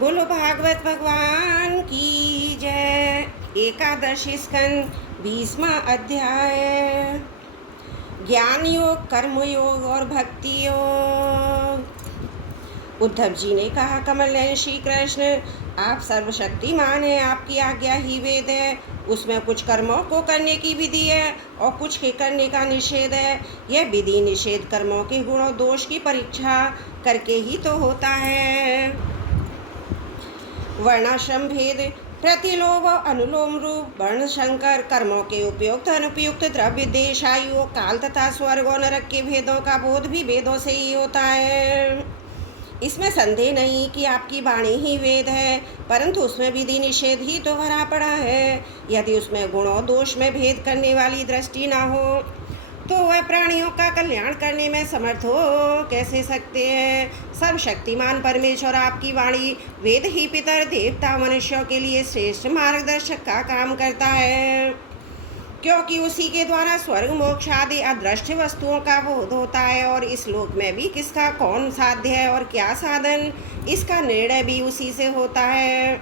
बोलो भागवत भगवान की जय। एकादशी स्कंद 20वां अध्याय। ज्ञान योग, कर्म योग और भक्ति योग। उद्धव जी ने कहा, कमल नयन श्री कृष्ण, आप सर्वशक्तिमान हैं, आपकी आज्ञा ही वेद है। उसमें कुछ कर्मों को करने की विधि है और कुछ के करने का निषेध है। यह विधि निषेध कर्मों के गुण और दोष की परीक्षा करके ही तो होता है। वर्णाश्रम भेद, प्रतिलोभ, अनुलोम रूप, वर्ण शंकर, कर्मों के उपयुक्त अनुपयुक्त, द्रव्य, देश, आयु, काल तथा स्वर्ग और नरक के भेदों का बोध भी वेदों से ही होता है। इसमें संदेह नहीं कि आपकी वाणी ही वेद है, परंतु उसमें विधि निषेध ही तो भरा पड़ा है। यदि उसमें गुणों दोष में भेद करने वाली दृष्टि ना हो तो वह प्राणियों का कल्याण करने में समर्थ हो कैसे सकते हैं। सर्वशक्तिमान परमेश्वर आपकी वाणी वेद ही पितर देवता मनुष्यों के लिए श्रेष्ठ मार्गदर्शक का काम करता है, क्योंकि उसी के द्वारा स्वर्ग मोक्ष आदि अदृष्ट वस्तुओं का बोध होता है। और इस लोक में भी किसका कौन साध्य है और क्या साधन, इसका निर्णय भी उसी से होता है।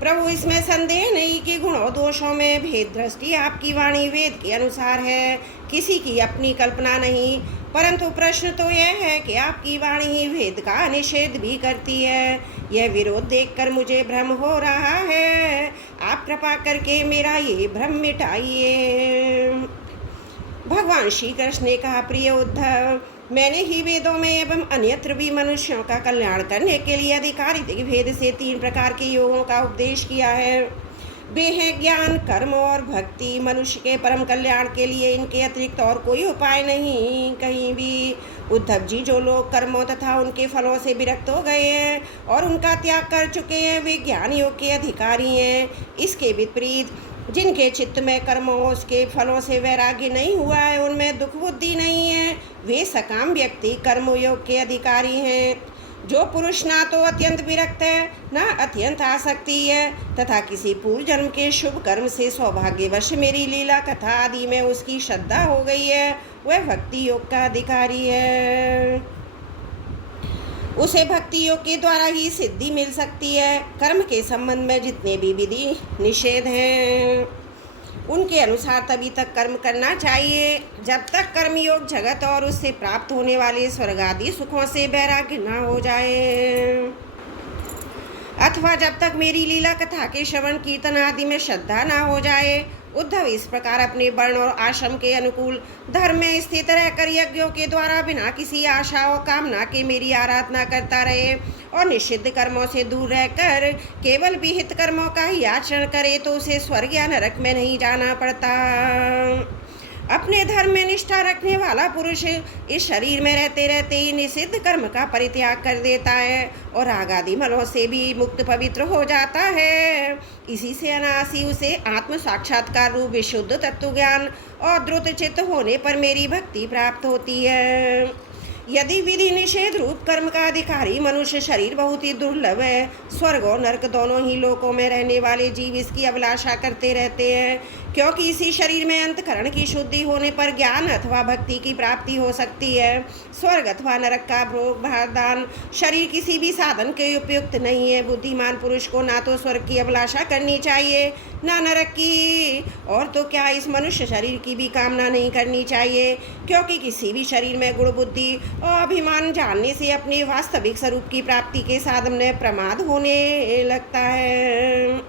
प्रभु, इसमें संदेह नहीं कि गुणों दोषों में भेद दृष्टि आपकी वाणी वेद के अनुसार है, किसी की अपनी कल्पना नहीं। परंतु प्रश्न तो यह है कि आपकी वाणी ही वेद का निषेध भी करती है। यह विरोध देखकर मुझे भ्रम हो रहा है। आप कृपा करके मेरा ये भ्रम मिटाइए। भगवान श्री कृष्ण ने कहा, प्रिय उद्धव, मैंने ही वेदों में एवं अन्यत्र भी मनुष्यों का कल्याण करने के लिए अधिकारिक भेद से 3 प्रकार के योगों का उपदेश किया है। वे हैं ज्ञान, कर्म और भक्ति। मनुष्य के परम कल्याण के लिए इनके अतिरिक्त और कोई उपाय नहीं कहीं भी। उद्धव जी, जो लोग कर्मों तथा उनके फलों से विरक्त हो गए हैं और उनका त्याग कर चुके हैं, वे ज्ञान योग के अधिकारी हैं। इसके विपरीत जिनके चित्त में कर्मों उसके फलों से वैराग्य नहीं हुआ है, उनमें दुख बुद्धि नहीं है, वे सकाम व्यक्ति कर्मयोग के अधिकारी हैं। जो पुरुष ना तो अत्यंत विरक्त है, ना अत्यंत आसक्ति है, तथा किसी पूर्व जन्म के शुभ कर्म से सौभाग्यवश मेरी लीला कथा आदि में उसकी श्रद्धा हो गई है, वह भक्ति योग का अधिकारी है। उसे भक्ति योग के द्वारा ही सिद्धि मिल सकती है। कर्म के संबंध में जितने भी विधि निषेध हैं, उनके अनुसार तभी तक कर्म करना चाहिए जब तक कर्मयोग जगत और उससे प्राप्त होने वाले स्वर्ग आदि सुखों से वैराग्य न हो जाए, अथवा जब तक मेरी लीला कथा के श्रवण कीर्तन आदि में श्रद्धा न हो जाए। उद्धव इस प्रकार अपने वर्ण और आश्रम के अनुकूल धर्म में स्थित रहकर यज्ञों के द्वारा बिना किसी आशा और कामना के मेरी आराधना करता रहे और निषिद्ध कर्मों से दूर रहकर केवल विहित कर्मों का ही आचरण करे तो उसे स्वर्ग या नरक में नहीं जाना पड़ता। अपने धर्म में निष्ठा रखने वाला पुरुष इस शरीर में रहते रहते ही निषिद्ध कर्म का परित्याग कर देता है और राग आदि मलों से भी मुक्त पवित्र हो जाता है। इसी से अनायासी उसे आत्म साक्षात्कार रूप विशुद्ध तत्व ज्ञान और द्रुत चित्त होने पर मेरी भक्ति प्राप्त होती है। यदि विधि निषेध रूप कर्म का अधिकारी मनुष्य शरीर बहुत ही दुर्लभ है, स्वर्ग और नरक दोनों ही लोकों में रहने वाले जीव इसकी अभिलाषा करते रहते हैं, क्योंकि इसी शरीर में अंतकरण की शुद्धि होने पर ज्ञान अथवा भक्ति की प्राप्ति हो सकती है। स्वर्ग अथवा नरक का भोग वरदान शरीर किसी भी साधन के उपयुक्त नहीं है। बुद्धिमान पुरुष को ना तो स्वर्ग की अभिलाषा करनी चाहिए ना नरक की, और तो क्या इस मनुष्य शरीर की भी कामना नहीं करनी चाहिए, क्योंकि किसी भी शरीर में गुण बुद्धि और अभिमान जानने से अपने वास्तविक स्वरूप की प्राप्ति के साधन में प्रमाद होने लगता है।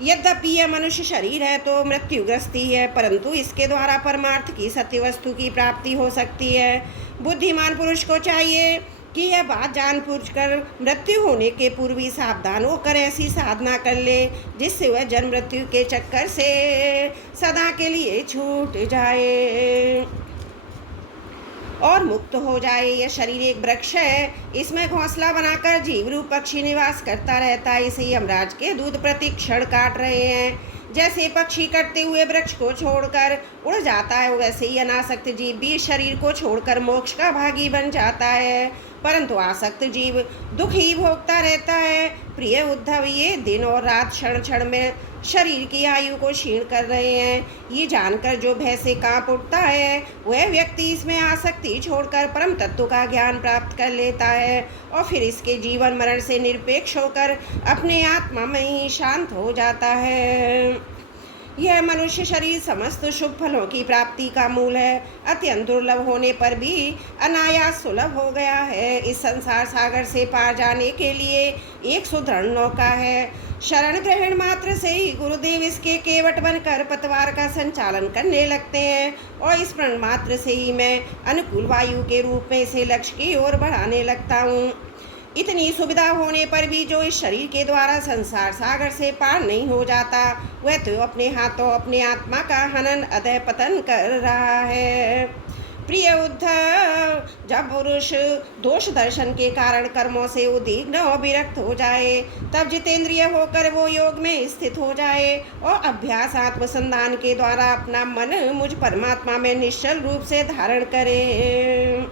यद्यपि यह मनुष्य शरीर है तो मृत्युग्रस्त ही है, परंतु इसके द्वारा परमार्थ की सत्य वस्तु की प्राप्ति हो सकती है। बुद्धिमान पुरुष को चाहिए कि यह बात जान बूझकर मृत्यु होने के पूर्व ही सावधान होकर ऐसी साधना कर ले जिससे वह जन्म मृत्यु के चक्कर से सदा के लिए छूट जाए और मुक्त हो जाए। यह शरीर एक वृक्ष है, इसमें घोंसला बनाकर जीव रूप पक्षी निवास करता रहता है। इसे यमराज के दूत प्रति क्षण काट रहे हैं। जैसे पक्षी कटते हुए वृक्ष को छोड़कर उड़ जाता है, वैसे ही अनासक्त जीव भी शरीर को छोड़कर मोक्ष का भागी बन जाता है। परंतु आसक्त जीव दुख ही भोगता रहता है। प्रिय उद्धव, ये दिन और रात क्षण क्षण में शरीर की आयु को क्षीण कर रहे हैं। ये जानकर जो भय से कांप उठता है, वह व्यक्ति इसमें आसक्ति छोड़कर परम तत्व का ज्ञान प्राप्त कर लेता है और फिर इसके जीवन मरण से निरपेक्ष होकर अपने आत्मा में ही शांत हो जाता है। यह मनुष्य शरीर समस्त शुभ फलों की प्राप्ति का मूल है। अत्यंत दुर्लभ होने पर भी अनायास सुलभ हो गया है। इस संसार सागर से पार जाने के लिए एक सुदृढ़ नौका है। शरण ग्रहण मात्र से ही गुरुदेव इसके केवट बनकर पतवार का संचालन करने लगते हैं और इस प्रण मात्र से ही मैं अनुकूल वायु के रूप में इसे लक्ष्य की ओर बढ़ाने लगता हूँ। इतनी सुविधा होने पर भी जो इस शरीर के द्वारा संसार सागर से पार नहीं हो जाता, वह तो अपने हाथों अपने आत्मा का हनन अधः पतन कर रहा है। प्रिय उद्धव, जब पुरुष दोष दर्शन के कारण कर्मों से उद्विग्न और विरक्त हो जाए, तब जितेंद्रिय होकर वो योग में स्थित हो जाए और अभ्यास आत्मसंधान के द्वारा अपना मन मुझ परमात्मा में निश्चल रूप से धारण करे।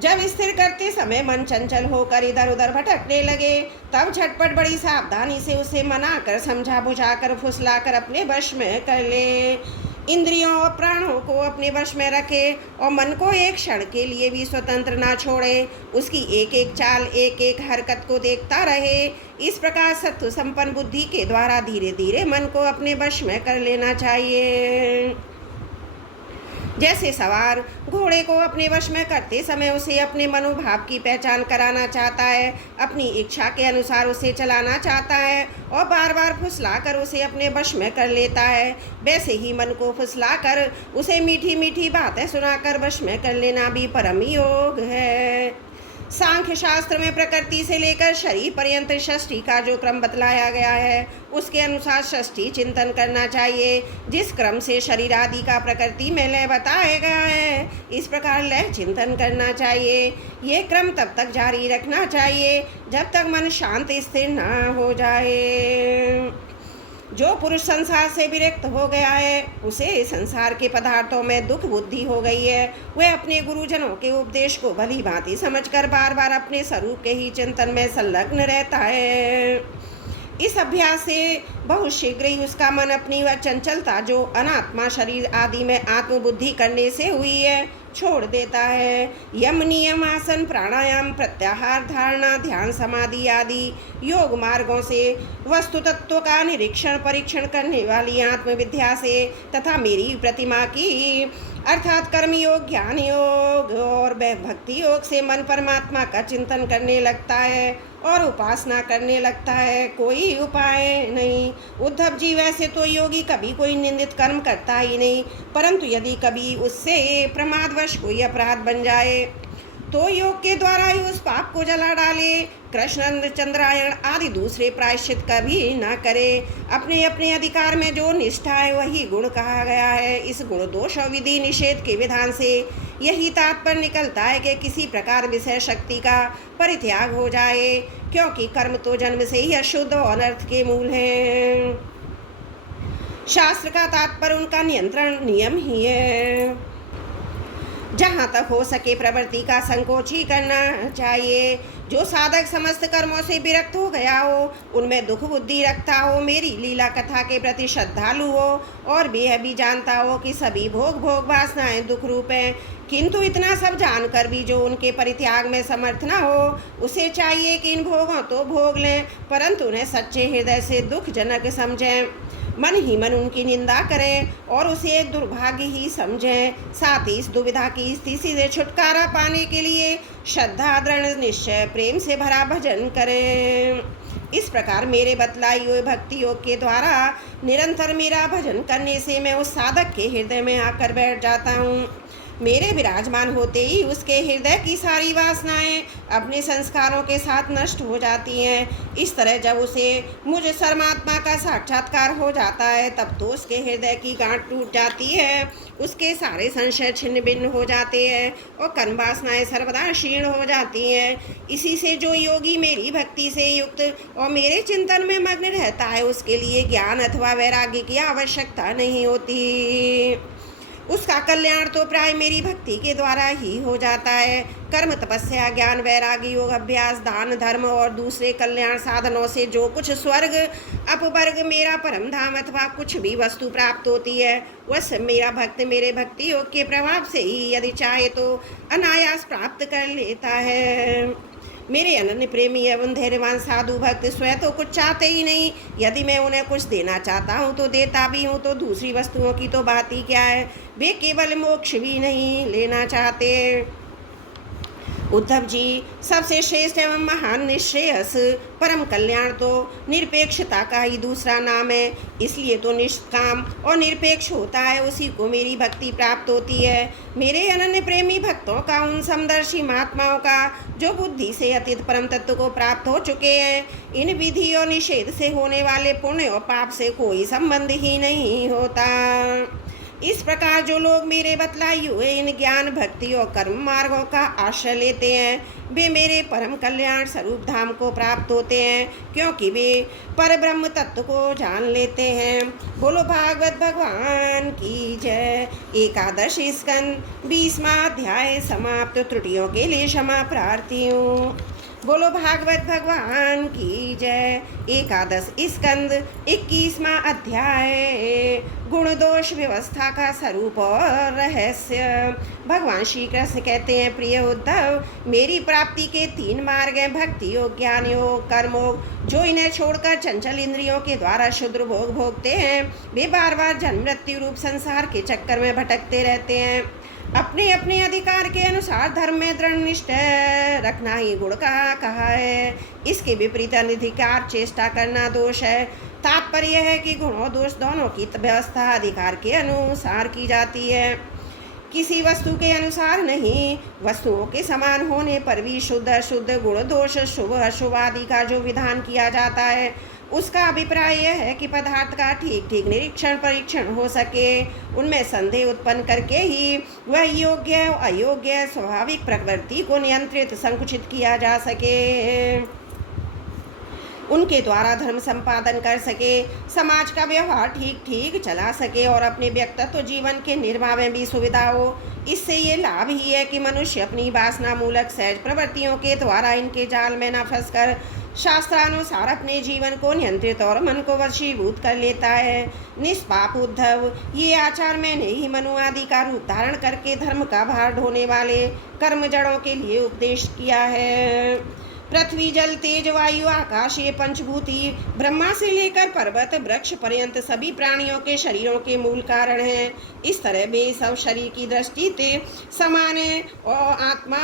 जब स्थिर करते समय मन चंचल होकर इधर उधर भटकने लगे, तब झटपट बड़ी सावधानी से उसे मनाकर समझा बुझाकर फुसलाकर अपने वश में कर ले। इंद्रियों और प्राणों को अपने वश में रखे और मन को एक क्षण के लिए भी स्वतंत्र ना छोड़े। उसकी एक एक चाल एक एक हरकत को देखता रहे। इस प्रकार सत्व संपन्न बुद्धि के द्वारा धीरे धीरे मन को अपने वश में कर लेना चाहिए। जैसे सवार घोड़े को अपने वश में करते समय उसे अपने मनोभाव की पहचान कराना चाहता है, अपनी इच्छा के अनुसार उसे चलाना चाहता है और बार बार फुसलाकर उसे अपने वश में कर लेता है, वैसे ही मन को फुसलाकर उसे मीठी मीठी बातें सुनाकर वश में कर लेना भी परम योग है। सांख्य शास्त्र में प्रकृति से लेकर शरीर पर्यंत षष्ठी का जो क्रम बतलाया गया है, उसके अनुसार षष्ठी चिंतन करना चाहिए। जिस क्रम से शरीर आदि का प्रकृति में लय बताया गया है, इस प्रकार लय चिंतन करना चाहिए। ये क्रम तब तक जारी रखना चाहिए जब तक मन शांत स्थिर न हो जाए। जो पुरुष संसार से विरक्त हो गया है, उसे संसार के पदार्थों में दुख बुद्धि हो गई है, वह अपने गुरुजनों के उपदेश को भली भांति समझकर बार बार अपने स्वरूप के ही चिंतन में संलग्न रहता है। इस अभ्यास से बहुत शीघ्र ही उसका मन अपनी वह चंचलता जो अनात्मा शरीर आदि में आत्मबुद्धि करने से हुई है, छोड़ देता है। यम, नियम, आसन, प्राणायाम, प्रत्याहार, धारणा, ध्यान, समाधि आदि योग मार्गों से वस्तु तत्व का निरीक्षण परीक्षण करने वाली आत्मविद्या से तथा मेरी प्रतिमा की अर्थात कर्म योग, ज्ञान योग और भक्ति योग से मन परमात्मा का चिंतन करने लगता है और उपासना करने लगता है। कोई उपाय नहीं। उद्धव जी, वैसे तो योगी कभी कोई निंदित कर्म करता ही नहीं, परंतु यदि कभी उससे प्रमादवश कोई अपराध बन जाए तो योग के द्वारा ही उस पाप को जला डाले। कृष्ण चंद्रायण आदि दूसरे प्रायश्चित कभी न करे। अपने अपने अधिकार में जो निष्ठा है वही गुण कहा गया है। इस गुण दोष और विधि निषेध के विधान से यही तात्पर्य निकलता है कि किसी प्रकार विषय शक्ति का परित्याग हो जाए, क्योंकि कर्म तो जन्म से ही अशुद्ध और अनर्थ के मूल हैं। शास्त्र का तात्पर्य उनका नियंत्रण नियम ही है। जहाँ तक हो सके प्रवृत्ति का संकोच ही करना चाहिए। जो साधक समस्त कर्मों से विरक्त हो गया हो, उनमें दुख बुद्धि रखता हो, मेरी लीला कथा के प्रति श्रद्धालु हो और यह भी जानता हो कि सभी भोग वासनाएं दुख रूप हैं, किंतु इतना सब जानकर भी जो उनके परित्याग में समर्थ न हो, उसे चाहिए कि इन भोगों तो भोग लें, परंतु उन्हें सच्चे हृदय से दुखजनक समझें। मन ही मन उनकी निंदा करें और उसे दुर्भाग्य ही समझें। साथ ही इस दुविधा की स्थिति से छुटकारा पाने के लिए श्रद्धा, दृढ़ निश्चय, प्रेम से भरा भजन करें। इस प्रकार मेरे बतलाई हुए भक्ति योग के द्वारा निरंतर मेरा भजन करने से मैं उस साधक के हृदय में आकर बैठ जाता हूँ। मेरे विराजमान होते ही उसके हृदय की सारी वासनाएं अपने संस्कारों के साथ नष्ट हो जाती हैं। इस तरह जब उसे मुझ परमात्मा का साक्षात्कार हो जाता है, तब तो उसके हृदय की गांठ टूट जाती है, उसके सारे संशय छिन्न भिन्न हो जाते हैं और कर्म वासनाएं सर्वदा क्षीण हो जाती हैं। इसी से जो योगी मेरी भक्ति से युक्त और मेरे चिंतन में मग्न रहता है, उसके लिए ज्ञान अथवा वैराग्य की आवश्यकता नहीं होती। उसका कल्याण तो प्राय मेरी भक्ति के द्वारा ही हो जाता है। कर्म, तपस्या, ज्ञान, वैराग्य, योग अभ्यास, दान, धर्म और दूसरे कल्याण साधनों से जो कुछ स्वर्ग, अपवर्ग, मेरा परम धाम अथवा कुछ भी वस्तु प्राप्त होती है वह सब मेरा भक्त मेरे भक्ति योग के प्रभाव से ही यदि चाहे तो अनायास प्राप्त कर लेता है। मेरे अनन्य प्रेमी एवं धैर्यवान साधु भक्त स्वयं तो कुछ चाहते ही नहीं। यदि मैं उन्हें कुछ देना चाहता हूँ तो देता भी हूँ, तो दूसरी वस्तुओं की तो बात ही क्या है। वे केवल मोक्ष भी नहीं लेना चाहते। उद्धव जी, सबसे श्रेष्ठ एवं महान निश्रेयस परम कल्याण तो निरपेक्षता का ही दूसरा नाम है। इसलिए तो निष्काम और निरपेक्ष होता है, उसी को मेरी भक्ति प्राप्त होती है। मेरे अनन्य प्रेमी भक्तों का, उन समदर्शी महात्माओं का जो बुद्धि से अतीत परम तत्व को प्राप्त हो चुके हैं, इन विधि और निषेध से होने वाले पुण्य और पाप से कोई संबंध ही नहीं होता। इस प्रकार जो लोग मेरे बतलाई हुए इन ज्ञान, भक्ति और कर्म मार्गों का आश्रय लेते हैं वे मेरे परम कल्याण स्वरूप धाम को प्राप्त होते हैं, क्योंकि वे पर ब्रह्म तत्व को जान लेते हैं। बोलो भागवत भगवान की जय। 11 स्कंद 20वां अध्याय समाप्त। त्रुटियों के लिए क्षमा प्रार्थी हूँ। बोलो भागवत भगवान की जय। 11 स्कंद 21वां अध्याय गुण दोष व्यवस्था का स्वरूप और रहस्य। भगवान श्री कृष्ण कहते हैं, प्रिय उद्धव, मेरी प्राप्ति के 3 मार्ग हैं, भक्ति योग, ज्ञान योग, कर्म योग। जो इन्हें छोड़कर चंचल इंद्रियों के द्वारा शुद्र भोग भोगते हैं वे बार बार जन्म मृत्यु रूप संसार के चक्कर में भटकते रहते हैं। अपने अपने अधिकार के अनुसार धर्म में दृढ़ निष्ठा रखना ही गुण कहा है। इसके विपरीत अनधिकार चेष्टा करना दोष है। तात्पर्य है कि गुण और दोष दोनों की व्यवस्था अधिकार के अनुसार की जाती है, किसी वस्तु के अनुसार नहीं। वस्तुओं के समान होने पर भी शुद्ध अशुद्ध, गुण दोष, शुभ अशुभ आदि का जो विधान किया जाता है उसका अभिप्राय यह है कि पदार्थ का ठीक ठीक निरीक्षण परीक्षण हो सके, उनमें संदेह उत्पन्न करके ही वह योग्य अयोग्य स्वाभाविक प्रवृत्ति को नियंत्रित संकुचित किया जा सके, उनके द्वारा धर्म संपादन कर सके, समाज का व्यवहार ठीक ठीक चला सके और अपने व्यक्तित्व जीवन के निर्वाह में भी सुविधा हो। इससे ये लाभ ही है कि मनुष्य अपनी वासना मूलक सहज प्रवृत्तियों के द्वारा इनके जाल में न फंसकर शास्त्रानुसार अपने जीवन को नियंत्रित और मन को वशीभूत कर लेता है। निष्पाप उद्धव, ये आचार मैंने ही मनु आदि का रूप धारण करके धर्म का भार ढोने वाले कर्म जड़ों के लिए उपदेश किया है। पृथ्वी, जल, तेज, वायु, आकाश ये पंचभूति ब्रह्मा से लेकर पर्वत वृक्ष पर्यंत सभी प्राणियों के शरीरों के मूल कारण हैं। इस तरह वे सब शरीर की दृष्टि से समान है और आत्मा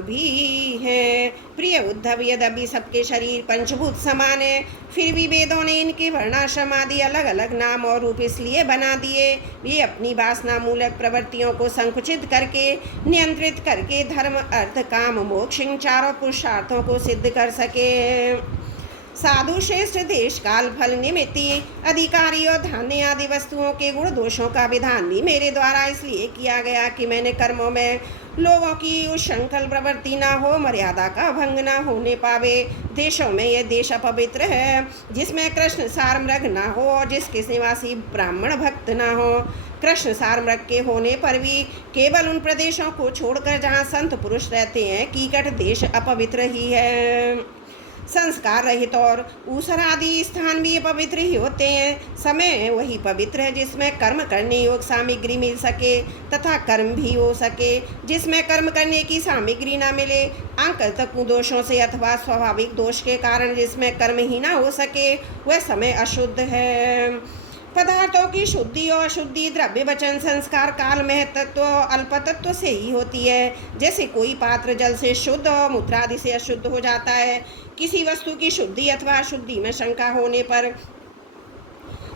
भी है। प्रिय उद्धव, यद्यपि सबके शरीर पंचभूत समान है फिर भी वेदों ने इनके वर्णाश्रम आदि अलग अलग नाम और रूप इसलिए बना दिए वे अपनी वासना मूलक प्रवृत्तियों को संकुचित करके नियंत्रित करके धर्म, अर्थ, काम, मोक्ष इन चारों पुरुषार्थों को सिद्ध कर सके। साधु श्रेष्ठ देश काल फल निमित्ति अधिकारी और धान्य आदि वस्तुओं के गुण दोषों का विधान भी मेरे द्वारा इसलिए किया गया कि मैंने कर्मों में लोगों की उच्छृंखल प्रवृत्ति ना हो, मर्यादा का भंग ना होने पावे। देशों में यह देश अपवित्र है जिसमें कृष्ण सार मृग ना हो और जिसके निवासी ब्राह्मण भक्त ना हो। कृष्ण सार मृग के होने पर भी केवल उन प्रदेशों को छोड़कर जहाँ संत पुरुष रहते हैं कीकट देश अपवित्र ही है। संस्कार रहित और ऊसर आदि स्थान भी पवित्र ही होते हैं। समय वही पवित्र है जिसमें कर्म करने योग्य सामग्री मिल सके तथा कर्म भी हो सके। जिसमें कर्म करने की सामग्री ना मिले, आंकर्तक दोषों से अथवा स्वाभाविक दोष के कारण जिसमें कर्म ही ना हो सके, वह समय अशुद्ध है। पदार्थों की शुद्धि और अशुद्धि द्रव्य, वचन, संस्कार, काल, महत्त्व और अल्पतत्व से ही होती है। जैसे कोई पात्र जल से शुद्ध और मूत्र आदि से अशुद्ध हो जाता है। किसी वस्तु की शुद्धि अथवा अशुद्धि में शंका होने पर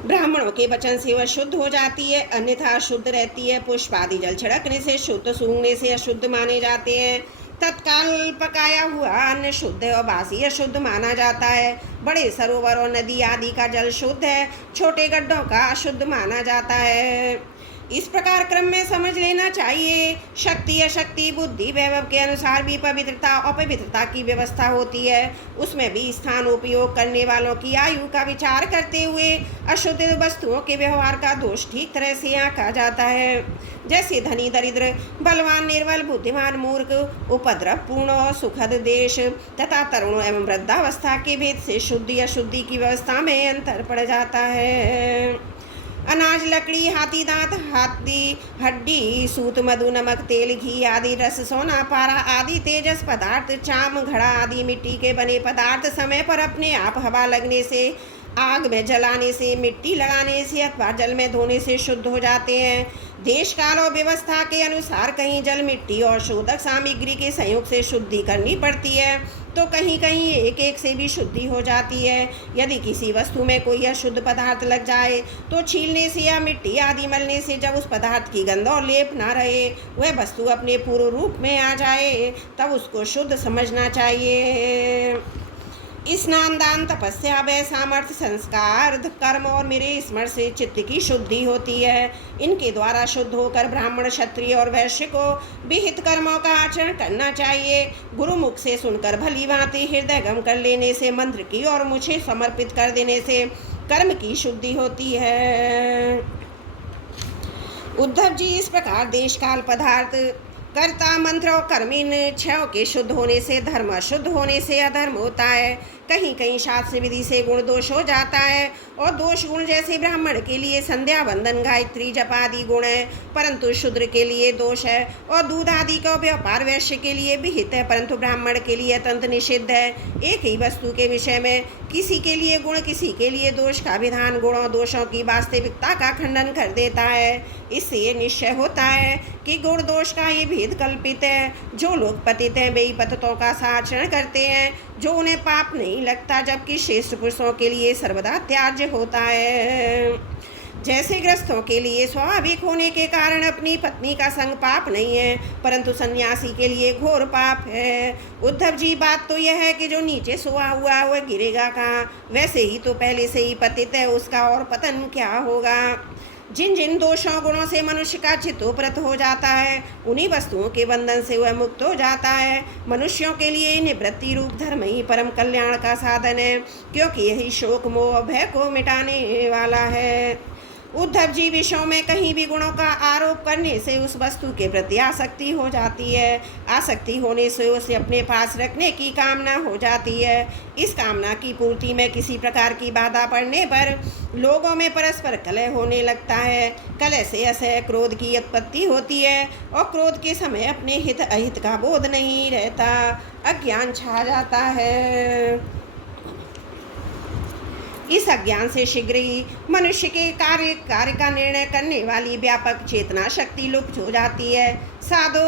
ब्राह्मणों के वचन से वह शुद्ध हो जाती है, अन्यथा अशुद्ध रहती है। पुष्प आदि जल छिड़कने से शुद्ध, सूंघने से अशुद्ध माने जाते हैं। तत्काल पकाया हुआ अन्न शुद्ध और बासी अशुद्ध माना जाता है। बड़े सरोवर और नदी आदि का जल शुद्ध है, छोटे गड्ढों का अशुद्ध माना जाता है। इस प्रकार क्रम में समझ लेना चाहिए। शक्ति अशक्ति बुद्धि वैभव के अनुसार भी पवित्रता अपवित्रता की व्यवस्था होती है। उसमें भी स्थान उपयोग करने वालों की आयु का विचार करते हुए अशुद्ध वस्तुओं के व्यवहार का दोष ठीक तरह से आंका जाता है। जैसे धनी दरिद्र, बलवान निर्बल, बुद्धिमान मूर्ख, उपद्रव पूर्ण और सुखद देश तथा तरुण एवं वृद्धावस्था के भेद से शुद्धि अशुद्धि की व्यवस्था में अंतर पड़ जाता है। अनाज, लकड़ी, हाथी दांत, हाथी हड्डी, सूत, मधु, नमक, तेल, घी आदि, रस, सोना, पारा आदि तेजस पदार्थ, चाम, घड़ा आदि मिट्टी के बने पदार्थ समय पर अपने आप हवा लगने से, आग में जलाने से, मिट्टी लगाने से अथवा जल में धोने से शुद्ध हो जाते हैं। देश काल और व्यवस्था के अनुसार कहीं जल, मिट्टी और शोधक सामग्री के संयोग से शुद्धि करनी पड़ती है तो कहीं कहीं एक एक से भी शुद्धि हो जाती है। यदि किसी वस्तु में कोई अशुद्ध पदार्थ लग जाए तो छीलने से या मिट्टी आदि मलने से जब उस पदार्थ की गंध और लेप ना रहे, वह वस्तु अपने पूर्व रूप में आ जाए, तब उसको शुद्ध समझना चाहिए। स्नान, दान, तपस्या, व्यय, सामर्थ्य, संस्कार, कर्म और मेरे स्मरण से चित्त की शुद्धि होती है। इनके द्वारा शुद्ध होकर ब्राह्मण, क्षत्रिय और वैश्य को विहित कर्मों का आचरण करना चाहिए। गुरु मुख से सुनकर भली भांति हृदयगम कर लेने से, मंत्र की और मुझे समर्पित कर देने से कर्म की शुद्धि होती है। उद्धव जी, इस प्रकार देश काल पदार्थ, कर्ता, मंत्र और कर्म इन छयों के शुद्ध होने से धर्म, अशुद्ध होने से अधर्म होता है। कहीं कहीं शास्त्र विधि से गुण दोष हो जाता है और दोष गुण जैसे ब्राह्मण के लिए संध्या, वंदन, गायत्री, जप आदि गुण है परंतु शूद्र के लिए दोष है, और दूध आदि का व्यापार वैश्य के लिए विहित है परंतु ब्राह्मण के लिए अत्यंत निषिद्ध है। एक ही वस्तु के विषय में किसी के लिए गुण किसी के लिए दोष का विधान गुणों दोषों की वास्तविकता का खंडन कर देता है। इससे ये निश्चय होता है कि गुण दोष का ये भेद कल्पित है। जो लोग पतित हैं वे पतितों का आचरण करते हैं जो उन्हें पाप नहीं लगता, जबकि श्रेष्ठ पुरुषों के लिए सर्वदा त्याज्य होता है। जैसे ग्रस्तों के लिए स्वाभाविक होने के कारण अपनी पत्नी का संग पाप नहीं है परंतु सन्यासी के लिए घोर पाप है। उद्धव जी, बात तो यह है कि जो नीचे सोया हुआ वह गिरेगा कहाँ? वैसे ही तो पहले से ही पतित है, उसका और पतन क्या होगा? जिन जिन दोषों गुणों से मनुष्य का चित्तोपरत हो जाता है उन्हीं वस्तुओं के बंधन से वह मुक्त हो जाता है। मनुष्यों के लिए निवृत्ति रूप धर्म ही परम कल्याण का साधन है, क्योंकि यही शोक मोह भय को मिटाने वाला है। उद्धव जी, विषयों में कहीं भी गुणों का आरोप करने से उस वस्तु के प्रति आसक्ति हो जाती है। आसक्ति होने से उसे अपने पास रखने की कामना हो जाती है। इस कामना की पूर्ति में किसी प्रकार की बाधा पड़ने पर लोगों में परस्पर कलह होने लगता है। कलह से असह क्रोध की उत्पत्ति होती है और क्रोध के समय अपने हित अहित का बोध नहीं रहता, अज्ञान छा जाता है। इस अज्ञान से शीघ्र ही मनुष्य के कार्य का निर्णय करने वाली व्यापक चेतना शक्ति लुप्त हो जाती है। साधो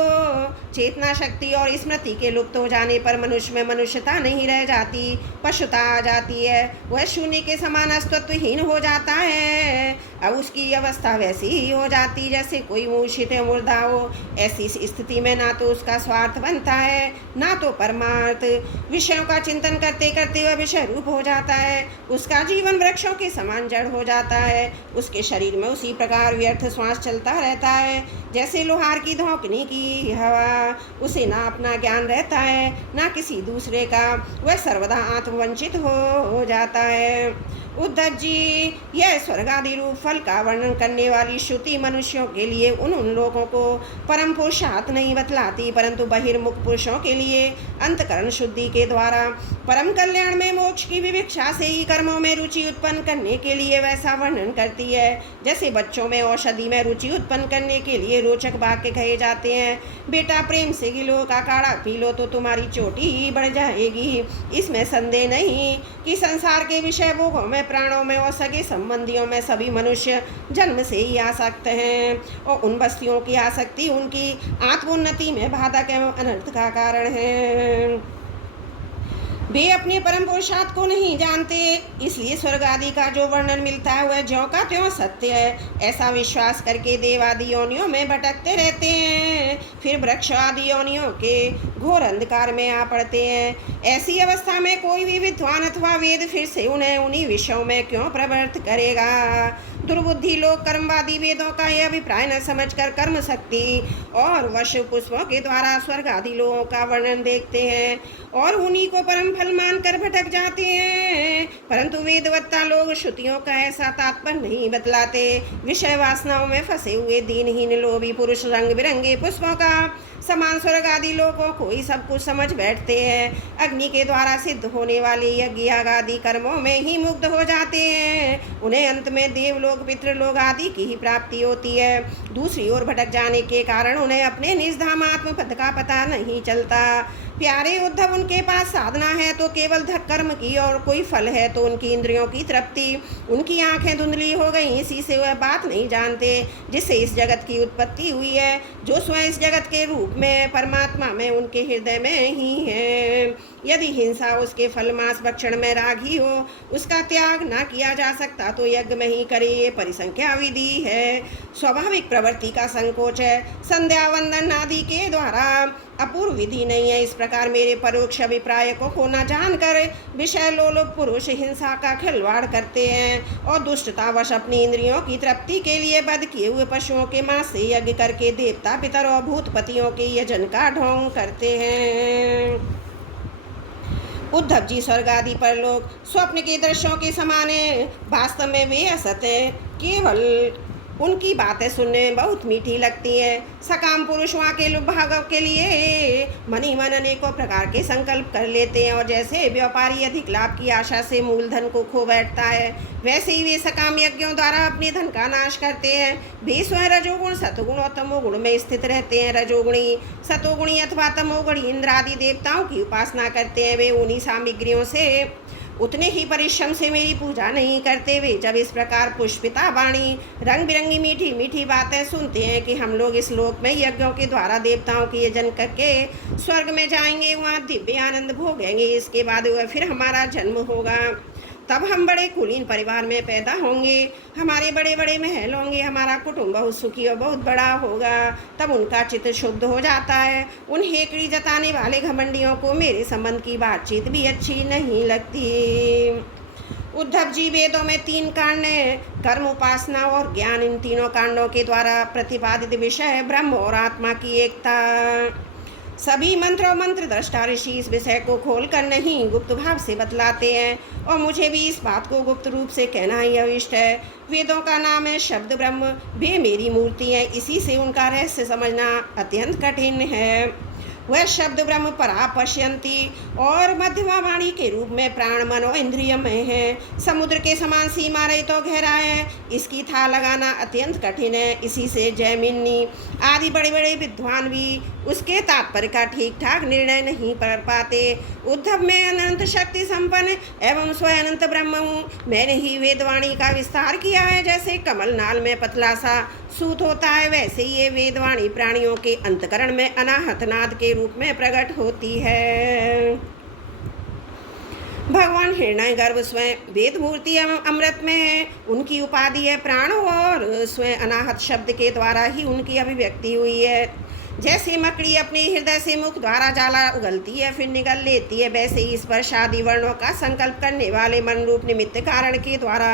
चेतना शक्ति और स्मृति के लुप्त हो जाने पर मनुष्य में मनुष्यता नहीं रह जाती, पशुता आ जाती है। वह शून्य के समान अस्तित्वहीन हो जाता है। अब उसकी अवस्था वैसी ही हो जाती जैसे कोई मूर्छित मुर्दा हो। ऐसी स्थिति में ना तो उसका स्वार्थ बनता है ना तो परमार्थ। विषयों का चिंतन करते करते वह विषय रूप हो जाता है। उसका जीवन वृक्षों के समान जड़ हो जाता है। उसके शरीर में उसी प्रकार व्यर्थ श्वास चलता रहता है जैसे लोहार की धोंकनी की हवा। उसे ना अपना ज्ञान रहता है ना किसी दूसरे का, वह सर्वदा आत्मवंचित हो जाता है। उद्धव जी, यह स्वर्ग आदि रूप फल का वर्णन करने वाली श्रुति मनुष्यों के लिए उन लोगों को परम पुरुषार्थ नहीं बतलाती परंतु बहिर्मुख पुरुषों के लिए अंतकरण शुद्धि के द्वारा परम कल्याण में मोक्ष की विवक्षा से ही कर्मों में रुचि उत्पन्न करने के लिए वैसा वर्णन करती है जैसे बच्चों में औषधि में रुचि उत्पन्न करने के लिए रोचक वाक्य कहे जाते हैं। बेटा, प्रेम से गिलो का काढ़ा पी लो तो तुम्हारी चोटी ही बढ़ जाएगी। इसमें संदेह नहीं कि संसार के विषय भोगों में, प्राणों में और सगे संबंधियों में सभी मनुष्य जन्म से ही आसक्त हैं और उन वस्तुओं की आसक्ति उनकी आत्मोन्नति में बाधक एवं अनर्थ का कारण है। वे अपने परम पुरुषार्थ को नहीं जानते, इसलिए स्वर्ग आदि का जो वर्णन मिलता है वह ज्यों का त्यों सत्य है, ऐसा विश्वास करके देव आदि योनियों में भटकते रहते हैं। फिर वृक्ष आदि योनियों के घोर अंधकार में आ पड़ते हैं। ऐसी अवस्था में कोई भी विद्वान अथवा वेद फिर से उन्हें उन्हीं विषयों में क्यों प्रवृत्त करेगा। दुर्बुद्धि लोग कर्मवादी वेदों का यह अभिप्राय न समझकर कर्म शक्ति और वश पुष्पों के द्वारा स्वर्ग आदि लोगों का वर्णन देखते हैं और उन्हीं को परम फल मानकर भटक जाते हैं। परंतु वेदवत्ता लोग श्रुतियों का ऐसा तात्पर्य नहीं बतलाते। विषय वासनाओं में फंसे हुए दीनहीन लोभी पुरुष रंग बिरंगे पुष्पों का समान स्वर्ग आदि लोगों को ही सब कुछ समझ बैठते हैं। अग्नि के द्वारा सिद्ध होने वाले यज्ञ आदि कर्मों में ही मुग्ध हो जाते हैं। उन्हें अंत में देवलोक पितृलोक आदि की ही प्राप्ति होती है। दूसरी ओर भटक जाने के कारण उन्हें अपने निज धामात्म पद का पता नहीं चलता। प्यारे उद्धव, उनके पास साधना है तो केवल कर्म की और कोई फल है तो उनकी इंद्रियों की तृप्ति। उनकी आंखें धुंधली हो गई, इसी से वह बात नहीं जानते जिससे इस जगत की उत्पत्ति हुई है, जो स्वयं इस जगत के रूप में परमात्मा में उनके हृदय में ही है। यदि हिंसा उसके फल मांस भक्षण में रागी हो, उसका त्याग न किया जा सकता तो यज्ञ में ही करे, ये परिसंख्या विधि है। स्वाभाविक प्रवृत्ति का संकोच है, संध्या वंदन आदि के द्वारा अपूर्व विधि नहीं है। इस प्रकार मेरे परोक्ष अभिप्राय को खोना जानकर विषय लोलुप पुरुष हिंसा का खिलवाड़ करते हैं और दुष्टतावश अपनी इंद्रियों की तृप्ति के लिए वध किए हुए पशुओं के मांस से यज्ञ करके देवता पितर और भूतपतियों के यजन का ढोंग करते हैं। उद्धव जी, स्वर्ग आदि पर लोग स्वप्न के दृश्यों के समान है, वास्तव में वे असत है। केवल उनकी बातें सुनने में बहुत मीठी लगती है। सकाम पुरुष वहाँ के भागव के लिए मनी मन अनेकों प्रकार के संकल्प कर लेते हैं और जैसे व्यापारी अधिक लाभ की आशा से मूलधन को खो बैठता है, वैसे ही वे सकाम यज्ञों द्वारा अपने धन का नाश करते हैं। वे स्वयं रजोगुण सतगुण और तमोगुण में स्थित रहते हैं। रजोगुणी सतोगुणी अथवा तमोगुणी इंद्र आदि देवताओं की उपासना करते हैं। वे उन्हीं सामग्रियों से उतने ही परिश्रम से मेरी पूजा नहीं करते। वे जब इस प्रकार पुष्पिता वाणी रंग बिरंगी मीठी मीठी बातें सुनते हैं कि हम लोग इस लोक में यज्ञों के द्वारा देवताओं की यजन करके स्वर्ग में जाएंगे, वहाँ दिव्य आनंद भोगेंगे, इसके बाद वह फिर हमारा जन्म होगा, तब हम बड़े कुलीन परिवार में पैदा होंगे, हमारे बड़े बड़े महल होंगे, हमारा कुटुंब बहुत सुखी और बहुत बड़ा होगा। तब उनका चित्त शुद्ध हो जाता है। उन हेकड़ी जताने वाले घमंडियों को मेरे संबंध की बातचीत भी अच्छी नहीं लगती। उद्धव जी, वेदों में 3 कांड हैं, कर्म, उपासना और ज्ञान। इन तीनों कांडों के द्वारा प्रतिपादित विषय ब्रह्म और आत्मा की एकता। सभी मंत्र और मंत्र दृष्टा ऋषि इस विषय को खोल कर नहीं गुप्त भाव से बतलाते हैं और मुझे भी इस बात को गुप्त रूप से कहना ही अविष्ट है। वेदों का नाम है शब्द ब्रह्म, वे मेरी मूर्ति है, इसी से उनका रहस्य समझना अत्यंत कठिन है। वह शब्द ब्रह्म परा पश्यंती और मध्यमा वाणी के रूप में प्राण मन और इंद्रिय में है। समुद्र के समान सीमा रही तो गहरा है, इसकी था लगाना अत्यंत कठिन है। इसी से जैमिनी आदि बड़े बड़े विद्वान भी उसके तात्पर्य का ठीक ठाक निर्णय नहीं कर पाते। उद्धव, मैं अनंत शक्ति संपन्न एवं स्वयं अनंत ब्रह्म हूँ। मैंने ही वेदवाणी का विस्तार किया है। जैसे कमल नाल में पतला सा सूत होता है, वैसे ये वेदवाणी प्राणियों के अंतकरण में अनाहत नाद के रूप में प्रकट होती है। भगवान हिरण्य गर्भ स्वयं वेद मूर्ति अमृत में है। उनकी उपाधि है प्राण और स्वयं अनाहत शब्द के द्वारा ही उनकी अभिव्यक्ति हुई है। जैसे मकड़ी अपने हृदय से मुख द्वारा जाला उगलती है फिर निगल लेती है, वैसे ही स्पर्श आदि वर्णों का संकल्प करने वाले मन रूप निमित्त कारण के द्वारा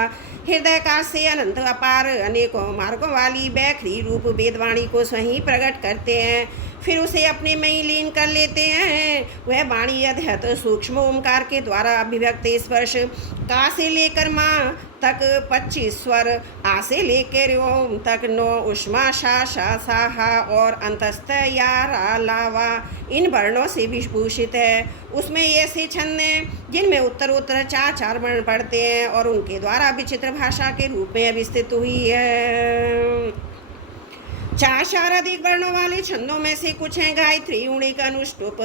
हृदय का से अनंत अपार अनेकों मार्गों वाली बैखरी रूप वेदवाणी को स्वयं प्रकट करते हैं, फिर उसे अपने में ही लीन कर लेते हैं। वह वाणी अध्यत सूक्ष्म ओमकार के द्वारा अभिव्यक्त स्पर्श का से लेकर माँ तक 25 स्वर, आ से लेकर ओम तक 9 उष्मा शा शा साहा और अंतस्थ या रा लावा इन वर्णों से विभूषित है। उसमें ऐसे छंद हैं जिनमें उत्तर उत्तर 4 वर्ण पढ़ते हैं और उनके द्वारा विचित्र भाषा के रूप में अभिस्थित हुई है। 4 अधिक वर्णों वाले छंदों में से कुछ हैं गायत्री, उणिक, अनुष्टुप,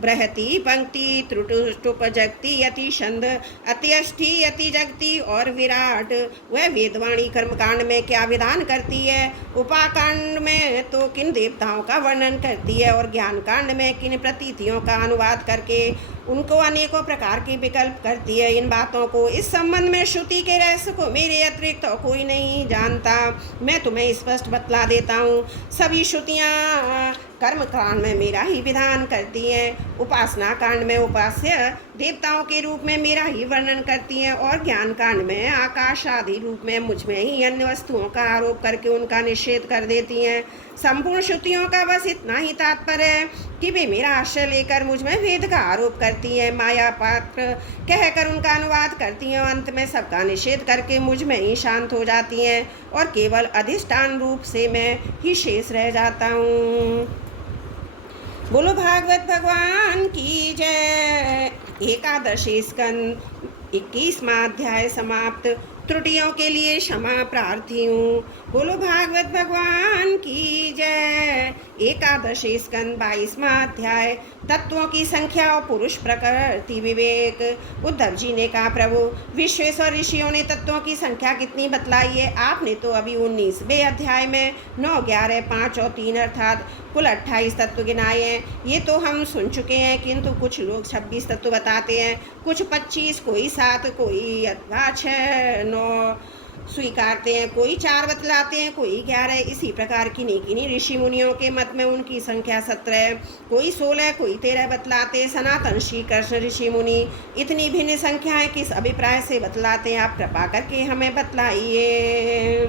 बृहति, पंक्ति, त्रुटुष्टुप, जगति, यति छंद, अत्यष्टि, यति जगति और विराट। वह वेदवाणी कर्मकांड में क्या विधान करती है, उपाकांड में तो किन देवताओं का वर्णन करती है और ज्ञान कांड में किन प्रतीतियों का अनुवाद करके उनको अनेकों प्रकार के विकल्प करती है। इन बातों को, इस संबंध में श्रुति के रहस्य को मेरे अतिरिक्त तो कोई नहीं जानता। मैं तुम्हें स्पष्ट बतला देता हूँ। सभी श्रुतियाँ कर्म कांड में मेरा ही विधान करती हैं, उपासना कांड में उपास्य देवताओं के रूप में मेरा ही वर्णन करती हैं, और ज्ञान कांड में आकाश आदि रूप में मुझ में ही अन्य वस्तुओं का आरोप करके उनका निषेध कर देती हैं। संपूर्ण श्रुतियों का बस इतना ही तात्पर्य है कि वे मेरा आश्रय लेकर मुझ में वेद का आरोप करती हैं, माया पात्र कहकर उनका अनुवाद करती हैं, और अंत में सबका निषेध करके मुझ में ही शांत हो जाती हैं, और केवल अधिष्ठान रूप से मैं ही शेष रह जाता हूँ। बोलो भागवत भगवान की जय। 11वें स्कंद 21वां अध्याय समाप्त। त्रुटियों के लिए क्षमा प्रार्थी हूँ। बोलो भागवत भगवान की जय। 11वें स्कंद 22वां अध्याय तत्वों की संख्या और पुरुष प्रकृति विवेक। उद्धव जी ने कहा, प्रभु विश्वेश्वर ऋषियों ने तत्वों की संख्या कितनी बतलाई है? आपने तो अभी 19वें अध्याय में 9, 11, 5 और 3 अर्थात कुल 28 तत्व गिनाए हैं। ये तो हम सुन चुके हैं, किंतु कुछ लोग 26 तत्व बताते हैं, कुछ 25, कोई 7, कोई अथवा 6, 9 स्वीकारते हैं, कोई 4 बतलाते हैं, कोई 11। इसी प्रकार किन्हीं ऋषि मुनियों के मत में उनकी संख्या 17, कोई 16, कोई 13 बतलाते। सनातन श्री कृष्ण ऋषि मुनि इतनी भिन्न संख्याएं किस अभिप्राय से बतलाते हैं? आप कृपा करके हमें बतलाइए।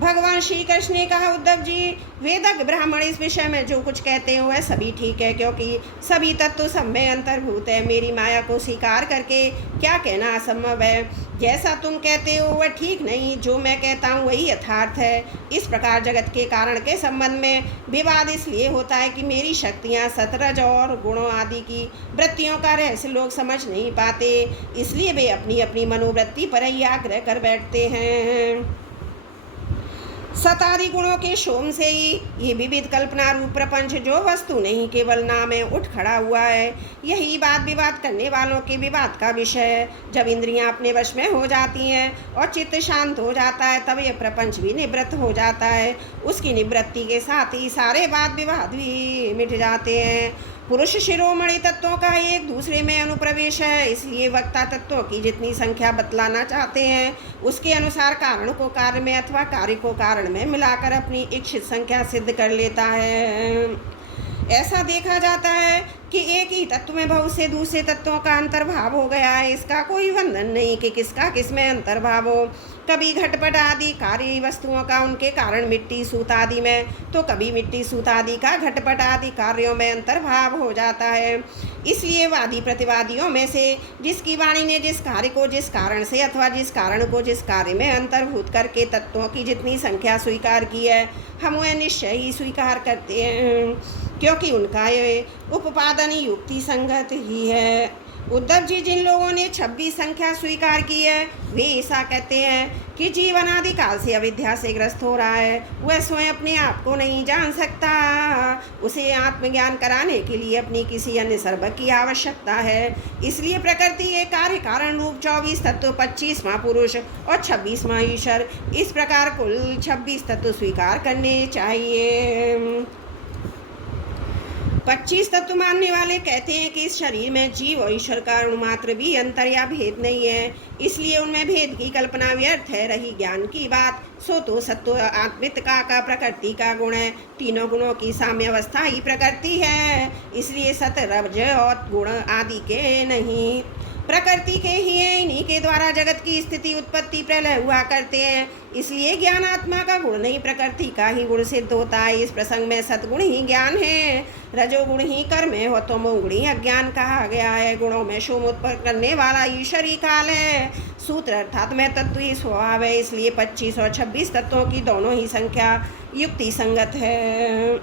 भगवान श्री कृष्ण ने कहा, उद्धव जी वेदज्ञ ब्राह्मण इस विषय में जो कुछ कहते हैं वह सभी ठीक है, क्योंकि सभी तत्व सब में अंतर्भूत है। मेरी माया को स्वीकार करके क्या कहना असंभव है। जैसा तुम कहते हो वह ठीक नहीं, जो मैं कहता हूँ वही यथार्थ है। इस प्रकार जगत के कारण के संबंध में विवाद इसलिए होता है कि मेरी शक्तियाँ सतरज और गुणों आदि की वृत्तियों का रहस्य लोग समझ नहीं पाते, इसलिए वे अपनी अपनी मनोवृत्ति पर ही आग्रह कर बैठते हैं। सतादि गुणों के शोम से ही ये विविध कल्पना रूप प्रपंच जो वस्तु नहीं केवल नाम है उठ खड़ा हुआ है। यही बात विवाद करने वालों के विवाद का विषय है। जब इंद्रियां अपने वश में हो जाती हैं और चित्त शांत हो जाता है तब यह प्रपंच भी निवृत्त हो जाता है। उसकी निवृत्ति के साथ ही सारे वाद विवाद भी मिट जाते हैं। पुरुष शिरोमणि तत्वों का एक दूसरे में अनुप्रवेश है, इसलिए वक्ता तत्वों की जितनी संख्या बतलाना चाहते हैं उसके अनुसार कारण को कार्य में अथवा कार्य को कारण में मिलाकर अपनी इच्छित संख्या सिद्ध कर लेता है। ऐसा देखा जाता है कि एक ही तत्व में बहुत से दूसरे तत्वों का अंतर्भाव हो गया है। इसका कोई बंधन नहीं कि किसका किसमें अंतर्भाव हो। कभी घटपट आदि कार्य वस्तुओं का उनके कारण मिट्टी सूत आदि में, तो कभी मिट्टी सूत आदि का घटपट आदि कार्यों में अंतर्भाव हो जाता है। इसलिए वादी प्रतिवादियों में से जिसकी वाणी ने जिस कार्य को जिस कारण से अथवा जिस कारण को जिस कार्य में अंतर्भूत करके तत्वों की जितनी संख्या स्वीकार की है, हम वह निश्चय ही स्वीकार करते हैं, क्योंकि उनका ये उपादान युक्ति संगत ही है। उद्धव जी, जिन लोगों ने 26 संख्या स्वीकार की है वे ऐसा कहते हैं कि जीवन आदि काल से अविद्या से ग्रस्त हो रहा है, वह स्वयं अपने आप को नहीं जान सकता। उसे आत्मज्ञान कराने के लिए अपनी किसी अन्य सर्वज्ञ की आवश्यकता है। इसलिए प्रकृति के कार्य कारण रूप 24 तत्व, 25वां पुरुष और 26वां ईश्वर, इस प्रकार कुल 26 तत्व स्वीकार करने चाहिए। 25 तत्व मानने वाले कहते हैं कि इस शरीर में जीव और ईश्वर का अणुमात्र भी अंतर या भेद नहीं है, इसलिए उनमें भेद की कल्पना व्यर्थ है। रही ज्ञान की बात, सो तो सत्व आत्मिकता का प्रकृति का गुण है। तीनों गुणों की साम्य अवस्था ही प्रकृति है, इसलिए सत रज और गुण आदि के नहीं, प्रकृति के ही है। इन्हीं के द्वारा जगत की स्थिति उत्पत्ति प्रलय हुआ करते हैं, इसलिए ज्ञान आत्मा का गुण नहीं प्रकृति का ही गुण सिद्ध होता है। इस प्रसंग में सतगुण ही ज्ञान है, रजोगुण ही कर्म है और तमोगुण ही अज्ञान कहा गया है। गुणों में शोम उत्पन्न करने वाला ईश्वर ही काल है। सूत्र अर्थात में तत्व ही स्वभाव है, इसलिए 25 और 26 तत्वों की दोनों ही संख्या युक्ति संगत है।